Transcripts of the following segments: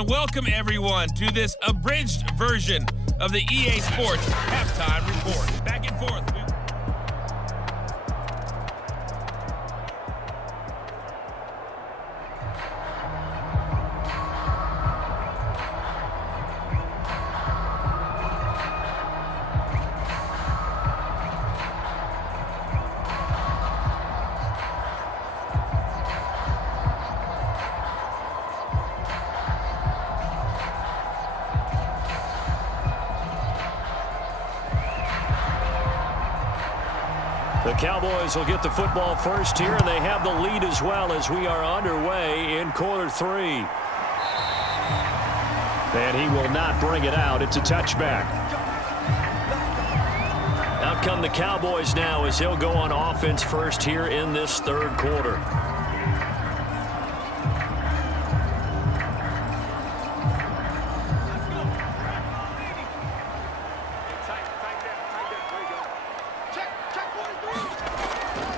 and welcome everyone to this abridged version of the EA Sports Halftime Report. Back and forth. The Cowboys will get the football first here, and they have the lead as well as we are underway in quarter three. And he will not bring it out. It's a touchback. Out come the Cowboys now as he'll go on offense first here in this third quarter.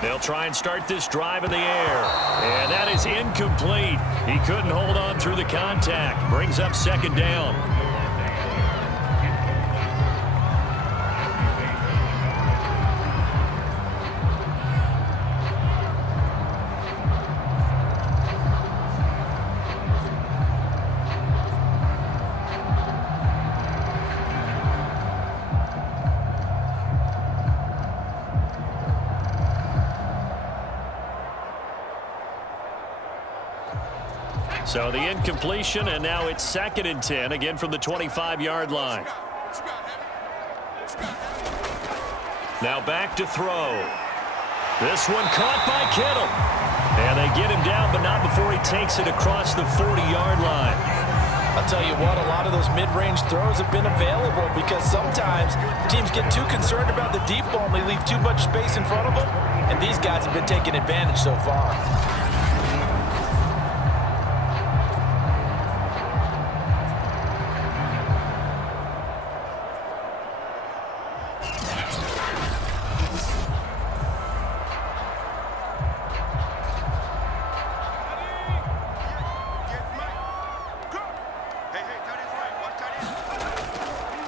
They'll try and start this drive in the air. And that is incomplete. He couldn't hold on through the contact. Brings up second down. So the incompletion, and now it's 2nd and 10, again from the 25-yard line. Now back to throw. This one caught by Kittle. And they get him down, but not before he takes it across the 40-yard line. I'll tell you what, a lot of those mid-range throws have been available because sometimes teams get too concerned about the deep ball and they leave too much space in front of them. And these guys have been taking advantage so far.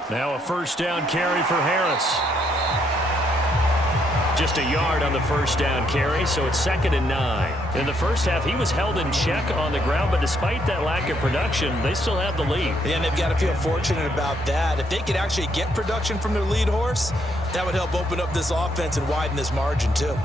Now a first down carry for Harris. Just a yard on the first down carry, so it's 2nd and 9. In the first half, he was held in check on the ground, but despite that lack of production, they still have the lead. And they've got to feel fortunate about that. If they could actually get production from their lead horse, that would help open up this offense and widen this margin too.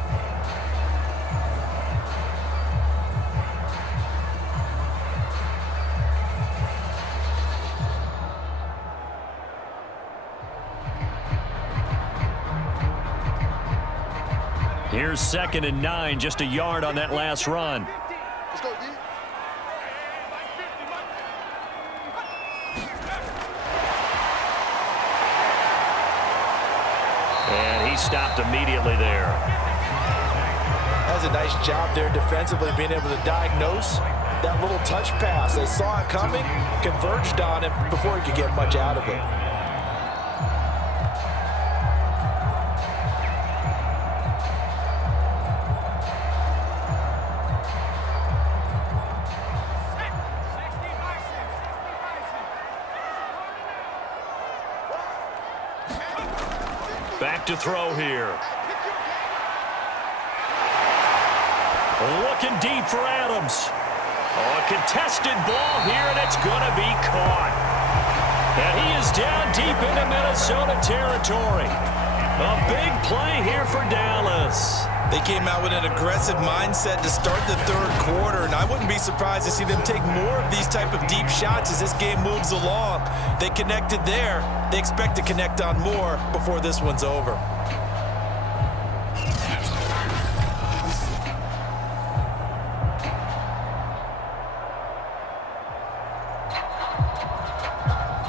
Here's 2nd and 9, just a yard on that last run. Let's go, D. And he stopped immediately there. That was a nice job there defensively, being able to diagnose that little touch pass. They saw it coming, converged on him before he could get much out of it. Back to throw here. Looking deep for Adams. Oh, a contested ball here, and it's going to be caught. And he is down deep into Minnesota territory. A big play here for Dallas. They came out with an aggressive mindset to start the third quarter, and I wouldn't be surprised to see them take more of these type of deep shots as this game moves along. They connected there. They expect to connect on more before this one's over.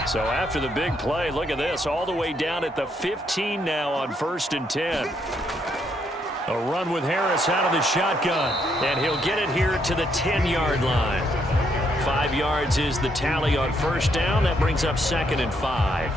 So after the big play, look at this, all the way down at the 15 now on 1st and 10. A run with Harris out of the shotgun, and he'll get it here to the 10-yard line. 5 yards is the tally on first down. That brings up 2nd and 5.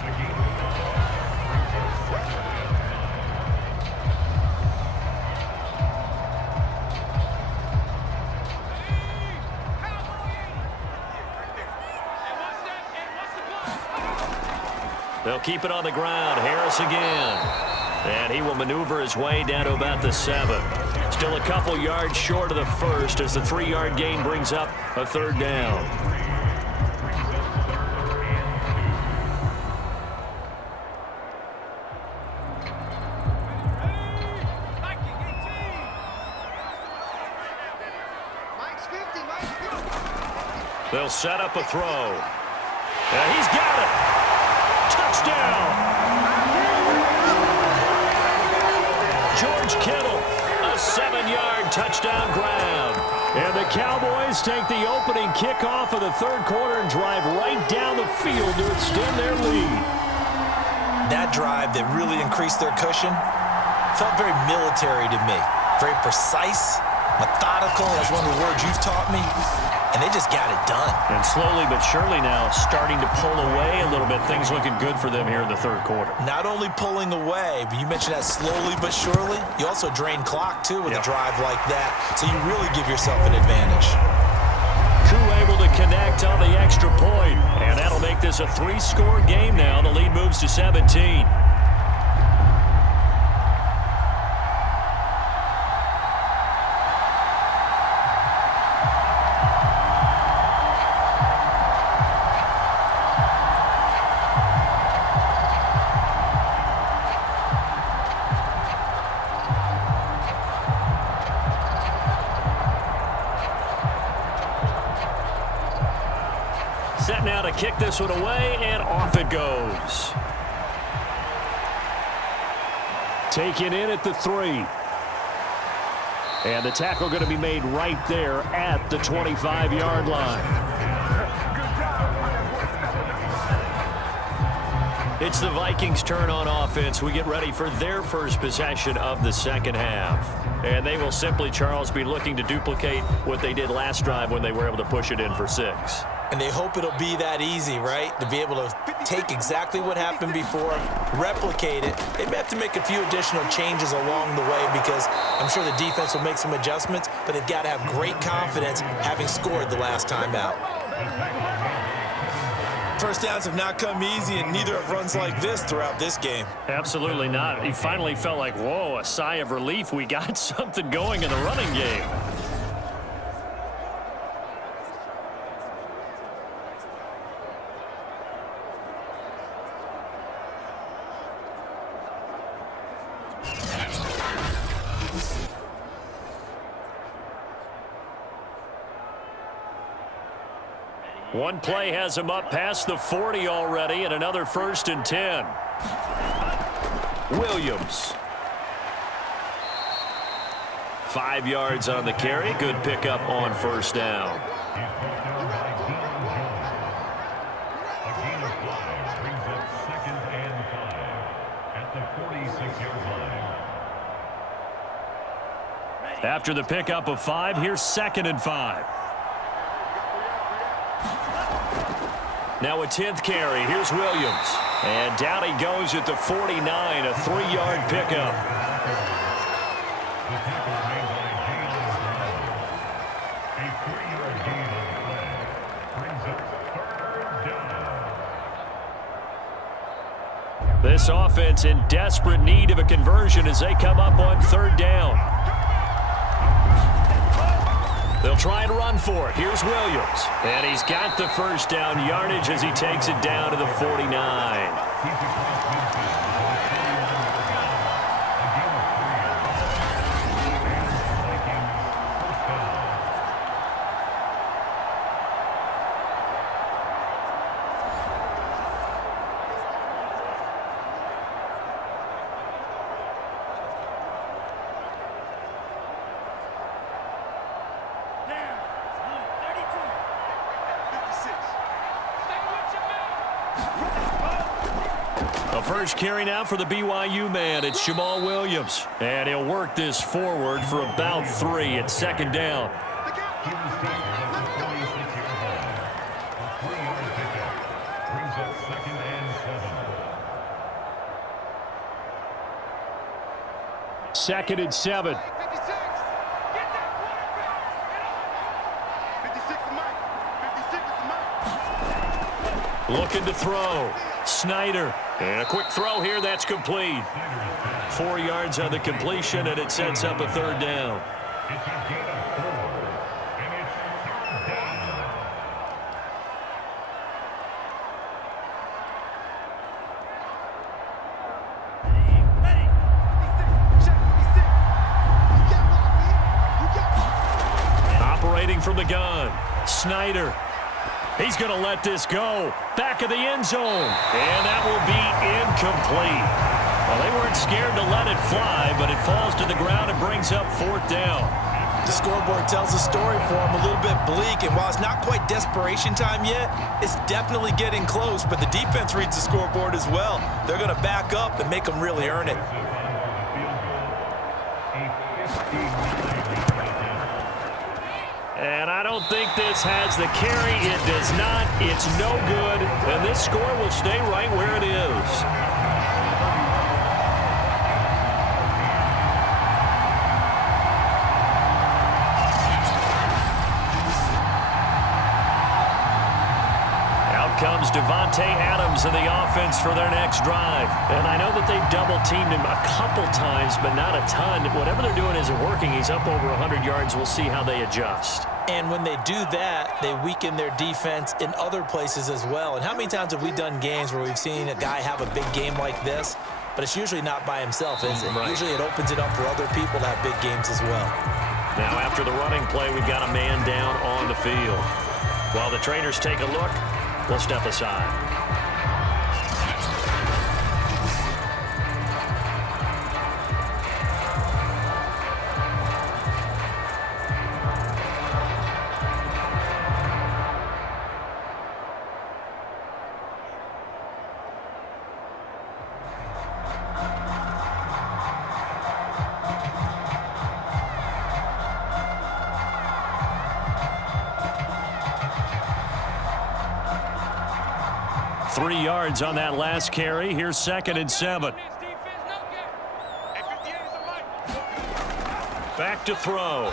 They'll keep it on the ground. Harris again. And he will maneuver his way down to about the 7. Still a couple yards short of the first as the 3-yard gain brings up a 3rd down. They'll set up a throw. And he's got it. Touchdown. George Kittle, a 7-yard touchdown grab. And the Cowboys take the opening kickoff of the 3rd quarter and drive right down the field to extend their lead. That drive that really increased their cushion felt very military to me. Very precise, methodical. That's one of the words you've taught me. And they just got it done. And slowly but surely now starting to pull away a little bit. Things looking good for them here in the 3rd quarter. Not only pulling away, but you mentioned that slowly but surely. You also drain clock, too, with a drive like that. So you really give yourself an advantage. Koo able to connect on the extra point. And that'll make this a 3-score game now. The lead moves to 17. Set now to kick this one away, and off it goes. Taken in at the 3. And the tackle going to be made right there at the 25-yard line. It's the Vikings' turn on offense. We get ready for their first possession of the 2nd half. And they will simply, Charles, be looking to duplicate what they did last drive when they were able to push it in for 6. And they hope it'll be that easy, right? To be able to take exactly what happened before, replicate it. They may have to make a few additional changes along the way because I'm sure the defense will make some adjustments, but they've got to have great confidence having scored the last time out. First downs have not come easy, and neither have runs like this throughout this game. Absolutely not. He finally felt like, whoa, a sigh of relief. We got something going in the running game. One play has him up past the 40 already, and another 1st and 10. Williams. 5 yards on the carry. Good pickup on 1st down. After the pickup of 5, here's 2nd and 5. Now a 10th carry. Here's Williams. And down he goes at the 49, a 3-yard pickup. This offense in desperate need of a conversion as they come up on 3rd down. They'll try and run for it. Here's Williams. And he's got the 1st down yardage as he takes it down to the 49. First carry now for the BYU man. It's Jamal Williams. And he'll work this forward for about 3 at 2nd down. Second and 7. Looking to throw. Snyder. And a quick throw here, that's complete. 4 yards on the completion, and it sets up a third down. Operating from the gun, Snyder. He's going to let this go. Back of the end zone. And that will be incomplete. Well, they weren't scared to let it fly, but it falls to the ground and brings up fourth down. The scoreboard tells a story for him, a little bit bleak, and while it's not quite desperation time yet, it's definitely getting close, but the defense reads the scoreboard as well. They're going to back up and make them really earn it. And I don't think this has the carry. It does not. It's no good. And this score will stay right where it is. Comes Devontae Adams in the offense for their next drive. And I know that they've double-teamed him a couple times, but not a ton. Whatever they're doing isn't working. He's up over 100 yards. We'll see how they adjust. And when they do that, they weaken their defense in other places as well. And how many times have we done games where we've seen a guy have a big game like this, but it's usually not by himself, is it? Right. Usually it opens it up for other people to have big games as well. Now after the running play, we've got a man down on the field. While the trainers take a look, we'll step aside. 3 yards on that last carry. Here's 2nd and 7. Back to throw.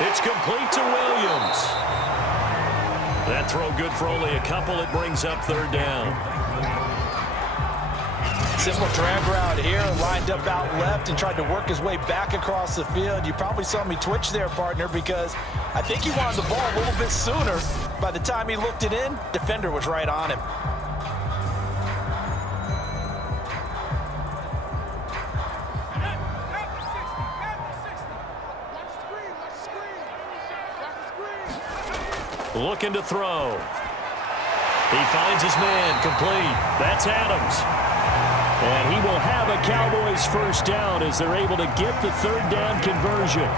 It's complete to Williams. That throw good for only a couple. It brings up 3rd down. Simple drag route here, lined up out left and tried to work his way back across the field. You probably saw me twitch there, partner, because I think he wanted the ball a little bit sooner. By the time he looked it in, defender was right on him. Looking to throw. He finds his man, complete. That's Adams. And he will have a Cowboys first down as they're able to get the 3rd down conversion.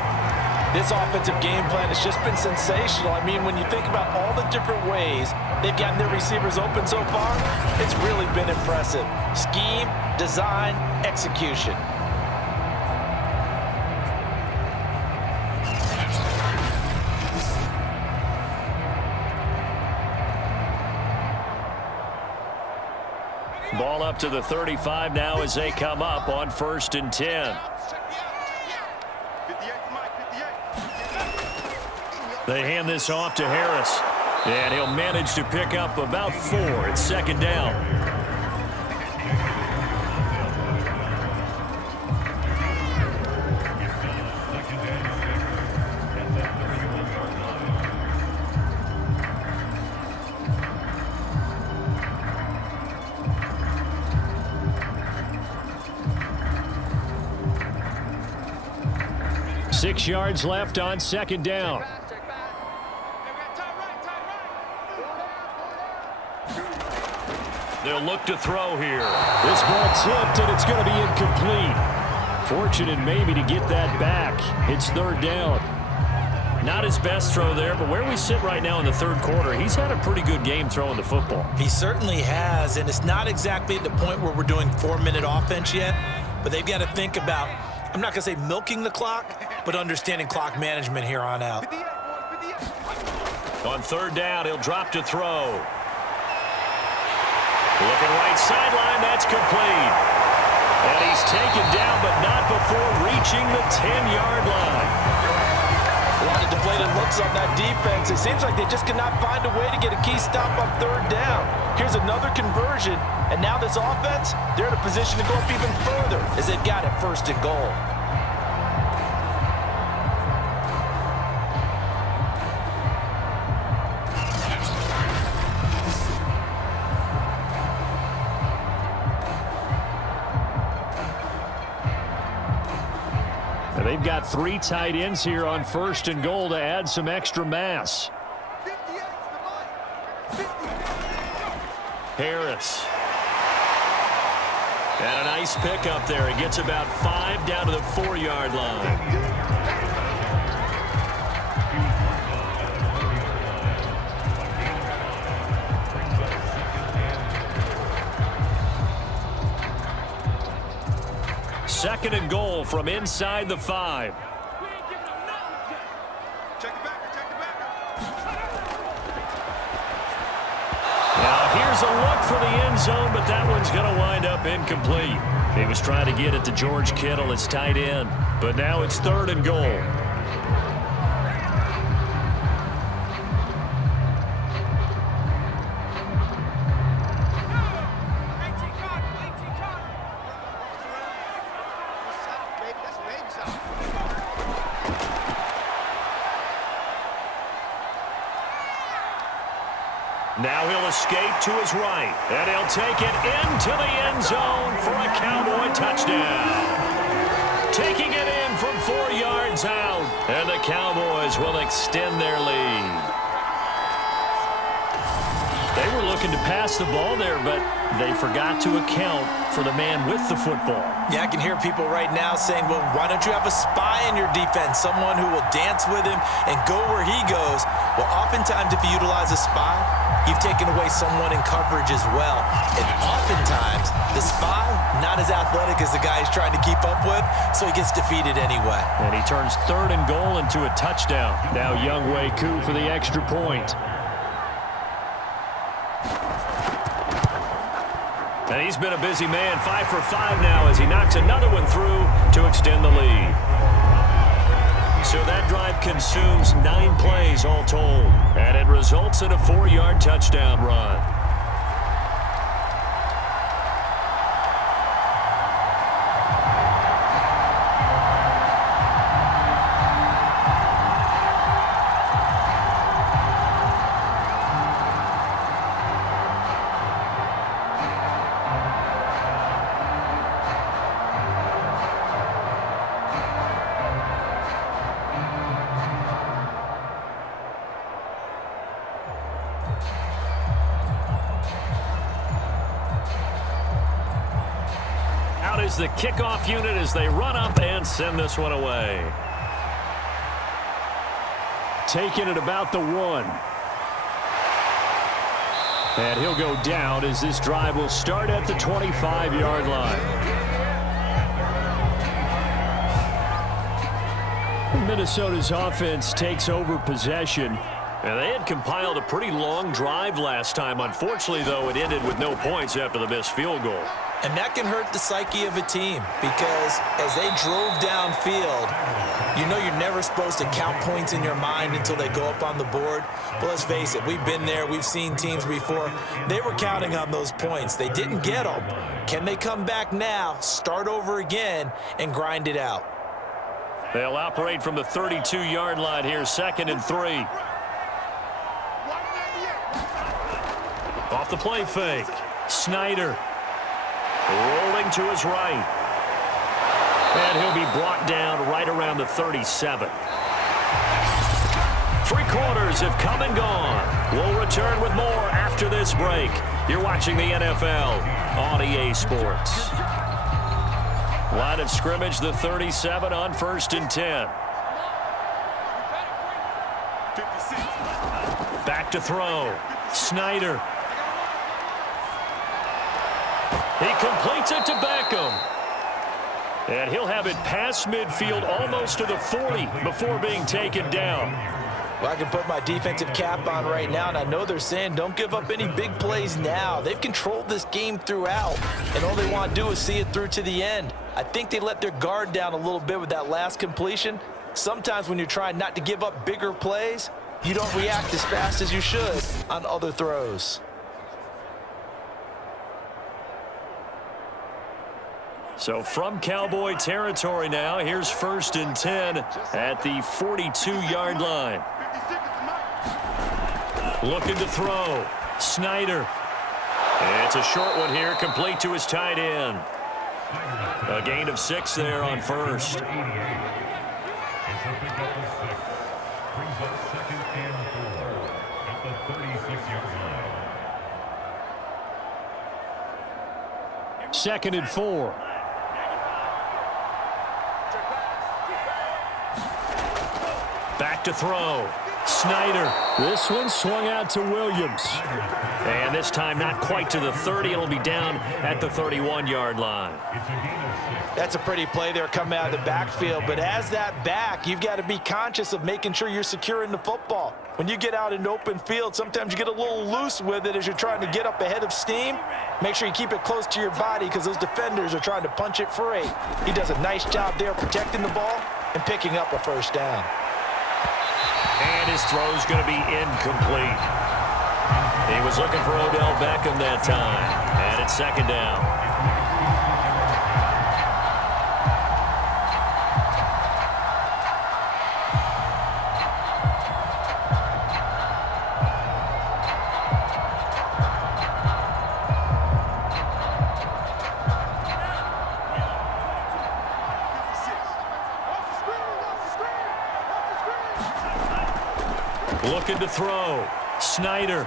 This offensive game plan has just been sensational. I mean, when you think about all the different ways they've gotten their receivers open so far, it's really been impressive. Scheme, design, execution. Ball up to the 35 now as they come up on 1st and 10. They hand this off to Harris, and he'll manage to pick up about 4. It's 2nd down. Six yards left on 2nd down. They'll look to throw here. This ball tipped, and it's going to be incomplete. Fortunate maybe to get that back. It's 3rd down. Not his best throw there, but where we sit right now in the 3rd quarter, he's had a pretty good game throwing the football. He certainly has, and it's not exactly at the point where we're doing 4-minute offense yet, but they've got to think about, I'm not going to say milking the clock, but understanding clock management here on out. On 3rd down, he'll drop to throw. Looking right sideline, that's complete. And he's taken down, but not before reaching the 10-yard line. A lot of deflated looks on that defense. It seems like they just cannot find a way to get a key stop on 3rd down. Here's another conversion, and now this offense, they're in a position to go up even further as they've got it 1st and goal. And they've got 3 tight ends here on 1st and goal to add some extra mass. Harris. And a nice pickup there. He gets about 5 down to the 4-yard line. Second and goal from inside the 5. Now here's a look for the end zone, but that one's going to wind up incomplete. He was trying to get it to George Kittle, his tight end, but now it's 3rd and goal. Now he'll escape to his right, and he'll take it into the end zone for a Cowboy touchdown. Taking it in from 4 yards out, and the Cowboys will extend their lead. They were looking to pass the ball there, but they forgot to account for the man with the football. Yeah, I can hear people right now saying, well, why don't you have a spy in your defense, someone who will dance with him and go where he goes? Well, oftentimes if you utilize a spy, you've taken away someone in coverage as well. And oftentimes, the spy, not as athletic as the guy he's trying to keep up with, so he gets defeated anyway. And he turns 3rd and goal into a touchdown. Now Younghoe Koo for the extra point. And he's been a busy man, 5 for 5 now as he knocks another one through to extend the lead. So that drive consumes 9 plays all told, and it results in a 4-yard touchdown run. Is the kickoff unit as they run up and send this one away. Taking it about the 1. And he'll go down as this drive will start at the 25-yard line. Minnesota's offense takes over possession. And they had compiled a pretty long drive last time. Unfortunately, though, it ended with no points after the missed field goal. And that can hurt the psyche of a team because as they drove downfield, you know you're never supposed to count points in your mind until they go up on the board. But let's face it, we've been there. We've seen teams before. They were counting on those points. They didn't get them. Can they come back now, start over again, and grind it out? They'll operate from the 32-yard line here, 2nd and 3. Off the play fake. Snyder rolling to his right. And he'll be brought down right around the 37. 3 quarters have come and gone. We'll return with more after this break. You're watching the NFL on EA Sports. Line of scrimmage, the 37 on 1st and 10. Back to throw. Snyder. He completes it to Beckham. And he'll have it past midfield almost to the 40 before being taken down. Well, I can put my defensive cap on right now, and I know they're saying don't give up any big plays now. They've controlled this game throughout, and all they want to do is see it through to the end. I think they let their guard down a little bit with that last completion. Sometimes when you're trying not to give up bigger plays, you don't react as fast as you should on other throws. So from Cowboy territory now, here's 1st and 10 at the 42-yard line. Looking to throw. Snyder. It's a short one here, complete to his tight end. A gain of 6 there on 1st. Second and 4. Back to throw. Snyder. This one swung out to Williams. And this time not quite to the 30. It'll be down at the 31-yard line. That's a pretty play there coming out of the backfield. But as that back, you've got to be conscious of making sure you're securing the football. When you get out in open field, sometimes you get a little loose with it as you're trying to get up ahead of steam. Make sure you keep it close to your body because those defenders are trying to punch it free. He does a nice job there protecting the ball and picking up a first down. And his throw's going to be incomplete. He was looking for Odell Beckham that time. And it's 2nd down. Looking to throw. Snyder.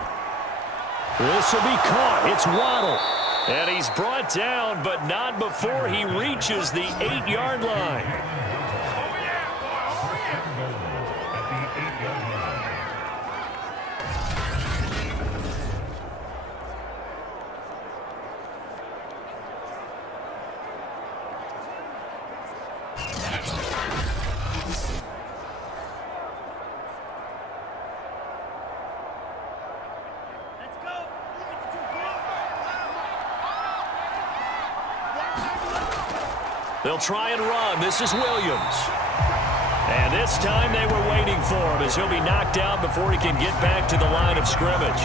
This will be caught. It's Waddle. And he's brought down, but not before he reaches the 8-yard line. They'll try and run. This is Williams. And this time they were waiting for him as he'll be knocked out before he can get back to the line of scrimmage.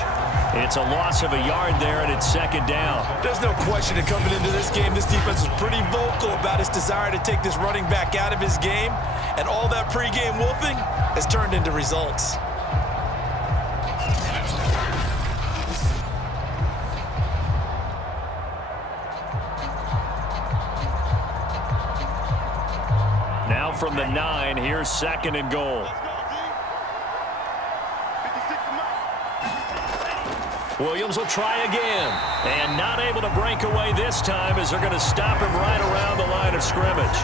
It's a loss of a yard there, and it's 2nd down. There's no question that coming into this game, this defense is pretty vocal about its desire to take this running back out of his game. And all that pregame wolfing has turned into results. Now from the 9, here's 2nd and goal. Williams will try again. And not able to break away this time as they're going to stop him right around the line of scrimmage.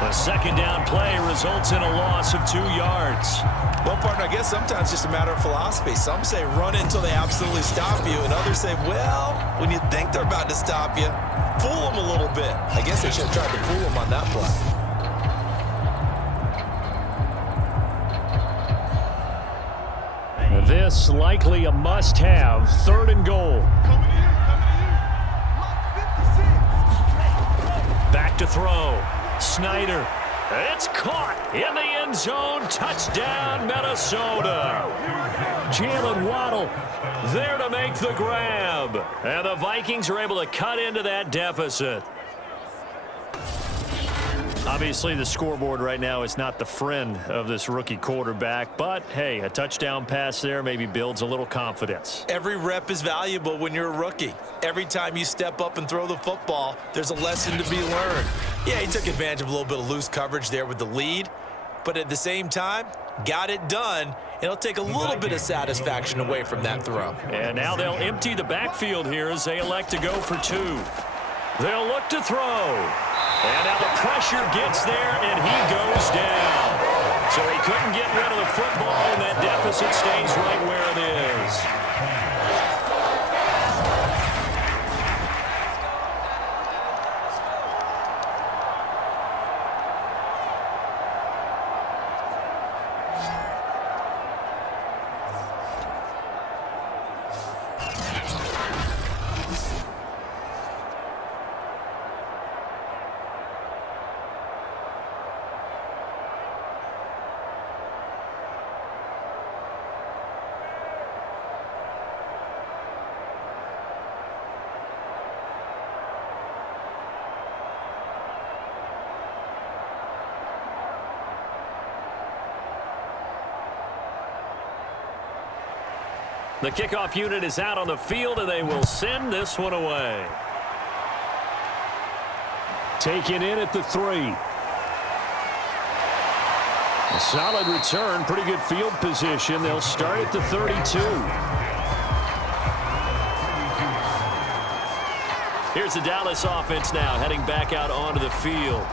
A 2nd down play results in a loss of 2 yards. Well, partner, I guess sometimes it's just a matter of philosophy. Some say run until they absolutely stop you, and others say, well, when you think they're about to stop you, fool them a little bit. I guess they should have tried to fool them on that play. This likely a must-have. 3rd and goal. Back to throw. Snyder. It's caught in the end zone. Touchdown, Minnesota. Jalen Waddle there to make the grab. And the Vikings are able to cut into that deficit. Obviously, the scoreboard right now is not the friend of this rookie quarterback, but hey, a touchdown pass there maybe builds a little confidence. Every rep is valuable when you're a rookie. Every time you step up and throw the football, there's a lesson to be learned. Yeah, he took advantage of a little bit of loose coverage there with the lead, but at the same time, got it done. It'll take a little bit of satisfaction away from that throw. And now they'll empty the backfield here as they elect to go for 2. They'll look to throw. And now the pressure gets there, and he goes down. So he couldn't get rid of the football, and that deficit stays right where it is. The kickoff unit is out on the field, and they will send this one away. Taken in at the 3. A solid return, pretty good field position. They'll start at the 32. Here's the Dallas offense now heading back out onto the field.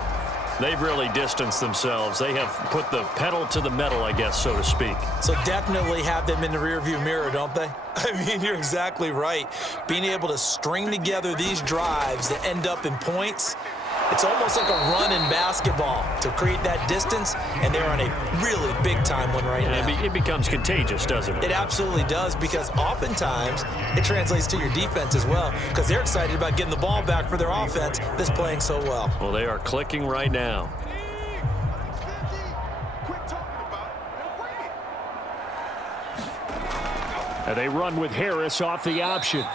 They've really distanced themselves. They have put the pedal to the metal, I guess, so to speak. So definitely have them in the rearview mirror, don't they? I mean, you're exactly right. Being able to string together these drives that end up in points, it's almost like a run in basketball to create that distance, and they're on a really big-time one right now. It becomes contagious, doesn't it? It absolutely does, because oftentimes it translates to your defense as well, because they're excited about getting the ball back for their offense that's playing so well. Well, they are clicking right now. And they run with Harris off the option.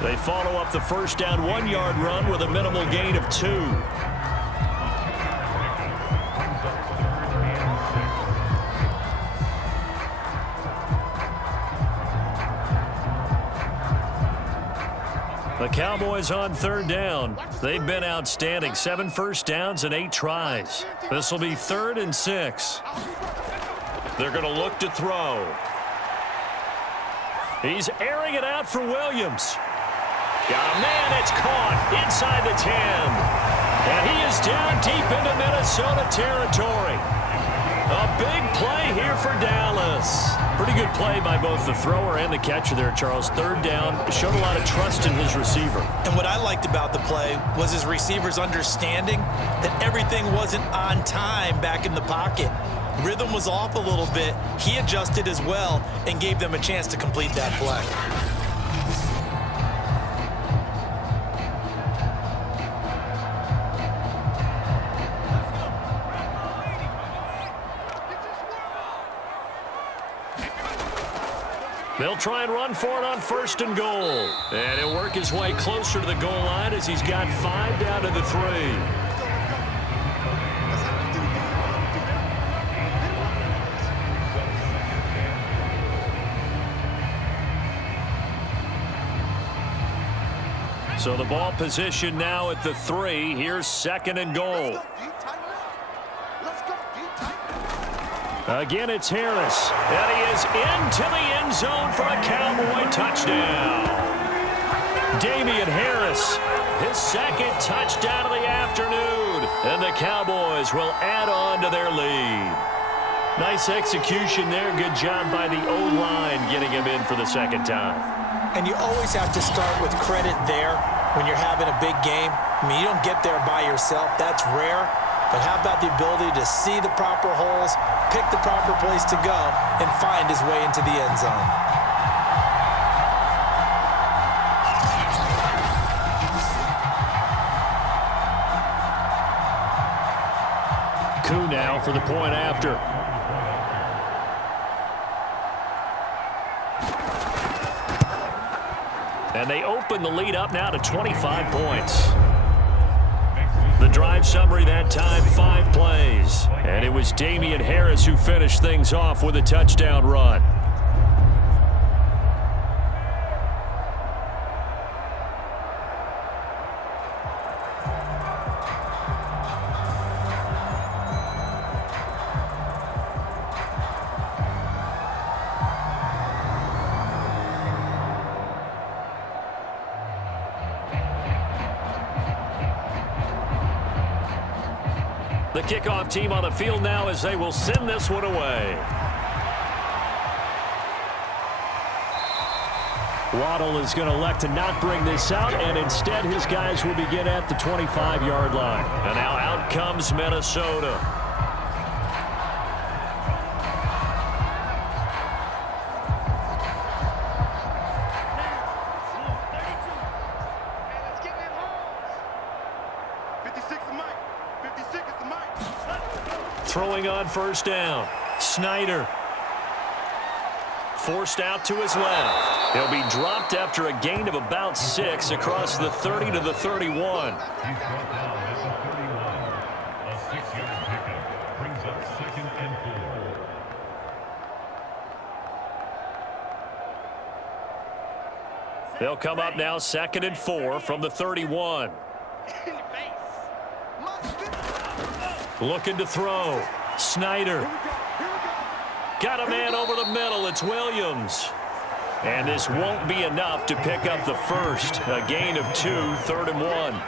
They follow up the first down 1-yard run with a minimal gain of 2. The Cowboys on 3rd down. They've been outstanding. 7 first downs and 8 tries. This will be 3rd and 6. They're going to look to throw. He's airing it out for Williams. Got a man, it's caught inside the 10. And he is down deep into Minnesota territory. A big play here for Dallas. Pretty good play by both the thrower and the catcher there, Charles. 3rd down, showed a lot of trust in his receiver. And what I liked about the play was his receiver's understanding that everything wasn't on time back in the pocket. Rhythm was off a little bit. He adjusted as well and gave them a chance to complete that play. They'll try and run for it on 1st and goal. And he'll work his way closer to the goal line as he's got 5 down to the 3. So the ball position now at the 3. Here's 2nd and goal. Again, it's Harris. And he is into the end zone for a Cowboy touchdown. Damian Harris, his 2nd touchdown of the afternoon. And the Cowboys will add on to their lead. Nice execution there. Good job by the O-line getting him in for the 2nd time. And you always have to start with credit there when you're having a big game. I mean, you don't get there by yourself. That's rare. But how about the ability to see the proper holes, pick the proper place to go, and find his way into the end zone? Koo now for the point after. And they open the lead up now to 25 points. The drive summary that time, 5 plays. And it was Damian Harris who finished things off with a touchdown run. The kickoff team on the field now as they will send this one away. Waddle is going to elect to not bring this out, and instead his guys will begin at the 25-yard line. And now out comes Minnesota. Throwing on 1st down. Snyder. Forced out to his left. He'll be dropped after a gain of about 6 across the 30 to the 31. They'll come up now 2nd and 4 from the 31. Looking to throw. Snyder. Got a man over the middle. It's Williams. And this won't be enough to pick up the first. A gain of 2, 3rd and 1.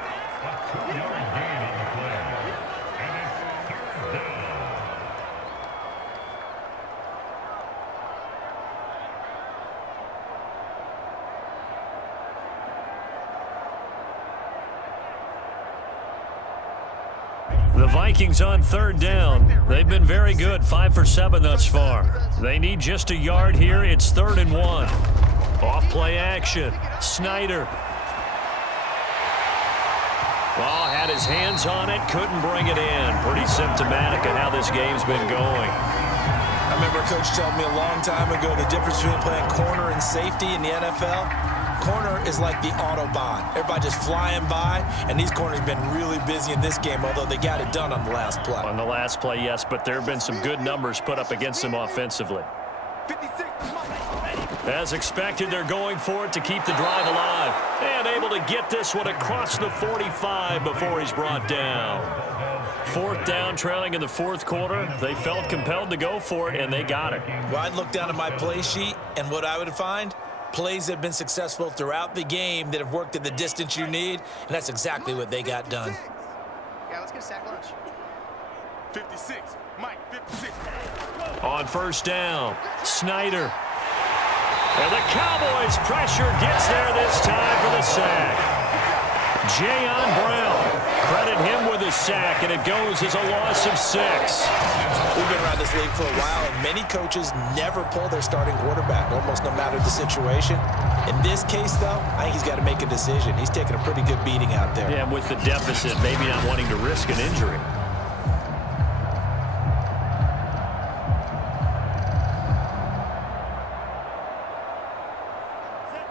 The Vikings on 3rd down. They've been very good, 5 for 7 thus far. They need just a yard here. It's 3rd and 1. Off play action. Snyder. Oh, had his hands on it, couldn't bring it in. Pretty symptomatic of how this game's been going. I remember a coach telling me a long time ago the difference between playing corner and safety in the NFL. Corner is like the Autobahn. Everybody just flying by, and these corners have been really busy in this game, although they got it done on the last play. On the last play, yes, but there have been some good numbers put up against them offensively. As expected, they're going for it to keep the drive alive. And able to get this one across the 45 before he's brought down. 4th down, trailing in the 4th quarter. They felt compelled to go for it, and they got it. Well, I'd look down at my play sheet, and what I would find, plays that have been successful throughout the game that have worked at the distance you need, and that's exactly what they got done. Yeah, let's get a sack lunch. 56, Mike, 56. On 1st down, Snyder. And the Cowboys pressure gets there this time for the sack. Jayon Brown, credit him with a sack, and it goes as a loss of 6. We've been around this league for a while, and many coaches never pull their starting quarterback, almost no matter the situation. In this case, though, I think he's got to make a decision. He's taking a pretty good beating out there. Yeah, with the deficit, maybe not wanting to risk an injury.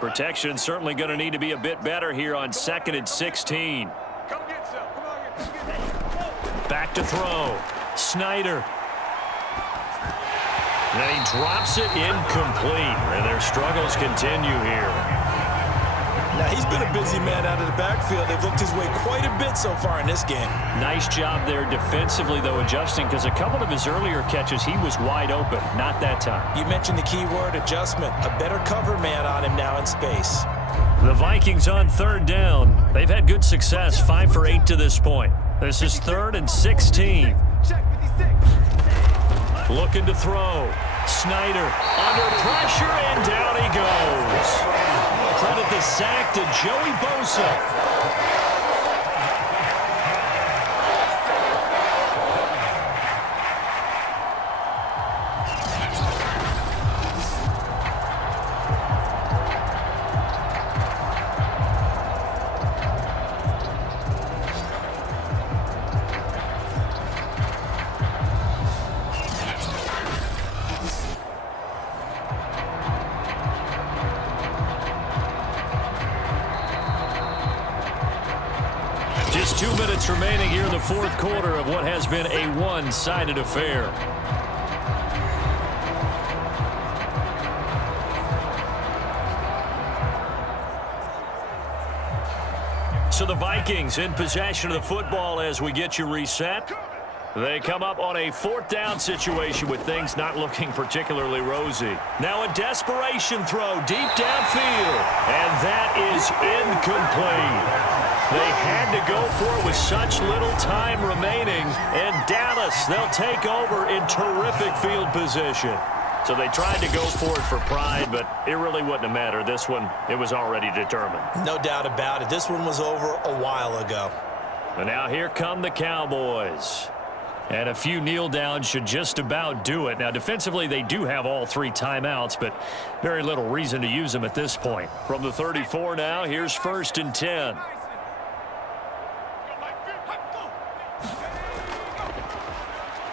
Protection certainly going to need to be a bit better here on 2nd and 16. Back to throw. Snyder. And then he drops it incomplete. And their struggles continue here. Now, he's been a busy man out of the backfield. They've looked his way quite a bit so far in this game. Nice job there defensively, though, adjusting, because a couple of his earlier catches, he was wide open. Not that time. You mentioned the key word, adjustment. A better cover man on him now in space. The Vikings on 3rd down. They've had good success, 5 for 8 to this point. This is 3rd and 16. Looking to throw. Snyder under pressure, and down he goes. Credit the sack to Joey Bosa. Just 2 minutes remaining here in the 4th quarter of what has been a one-sided affair. So the Vikings in possession of the football as we get you reset. They come up on a 4th down situation with things not looking particularly rosy. Now a desperation throw deep downfield, and that is incomplete. They had to go for it with such little time remaining, and Dallas, they'll take over in terrific field position. So they tried to go for it for pride, but it really wouldn't have mattered. This one, it was already determined. No doubt about it. This one was over a while ago. And now here come the Cowboys. And a few kneel downs should just about do it. Now, defensively, they do have all 3 timeouts, but very little reason to use them at this point. From the 34 now, here's 1st and 10.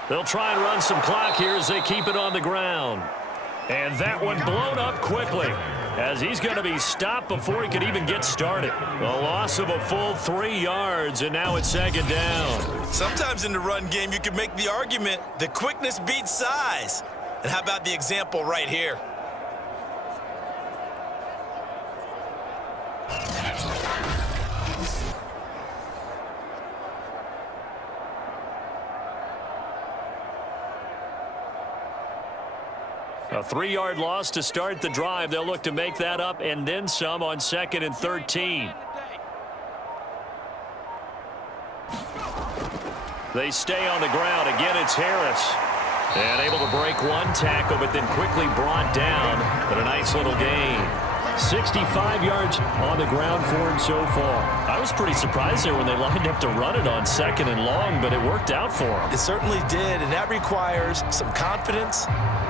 They'll try and run some clock here as they keep it on the ground. And that one blown up quickly as he's going to be stopped before he could even get started. A loss of a full 3 yards, and now it's 2nd down. Sometimes in the run game, you can make the argument that quickness beats size. And how about the example right here? A 3-yard loss to start the drive. They'll look to make that up and then some on 2nd and 13. They stay on the ground. Again, it's Harris. And able to break one tackle, but then quickly brought down. But a nice little gain. 65 yards on the ground for him so far. I was pretty surprised there when they lined up to run it on 2nd and long, but it worked out for him. It certainly did, and that requires some confidence,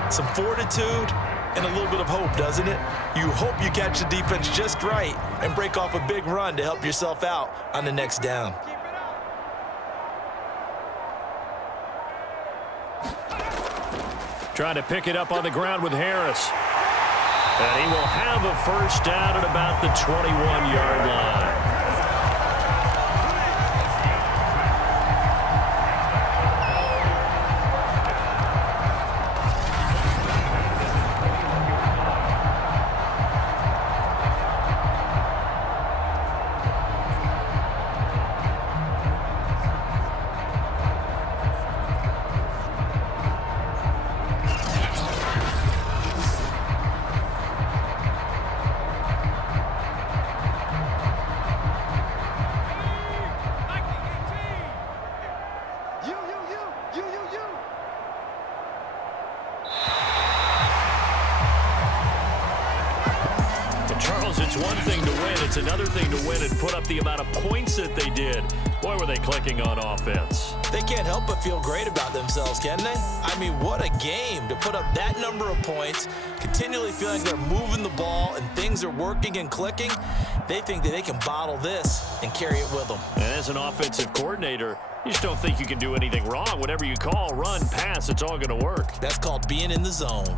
some fortitude, and a little bit of hope, doesn't it? You hope you catch the defense just right and break off a big run to help yourself out on the next down. Trying to pick it up on the ground with Harris. And he will have a first down at about the 21-yard line. It's one thing to win. It's another thing to win and put up the amount of points that they did. Boy, were they clicking on offense. They can't help but feel great about themselves, can they? I mean, what a game to put up that number of points, continually feeling like they're moving the ball and things are working and clicking. They think that they can bottle this and carry it with them. And as an offensive coordinator, you just don't think you can do anything wrong. Whatever you call, run, pass, it's all going to work. That's called being in the zone.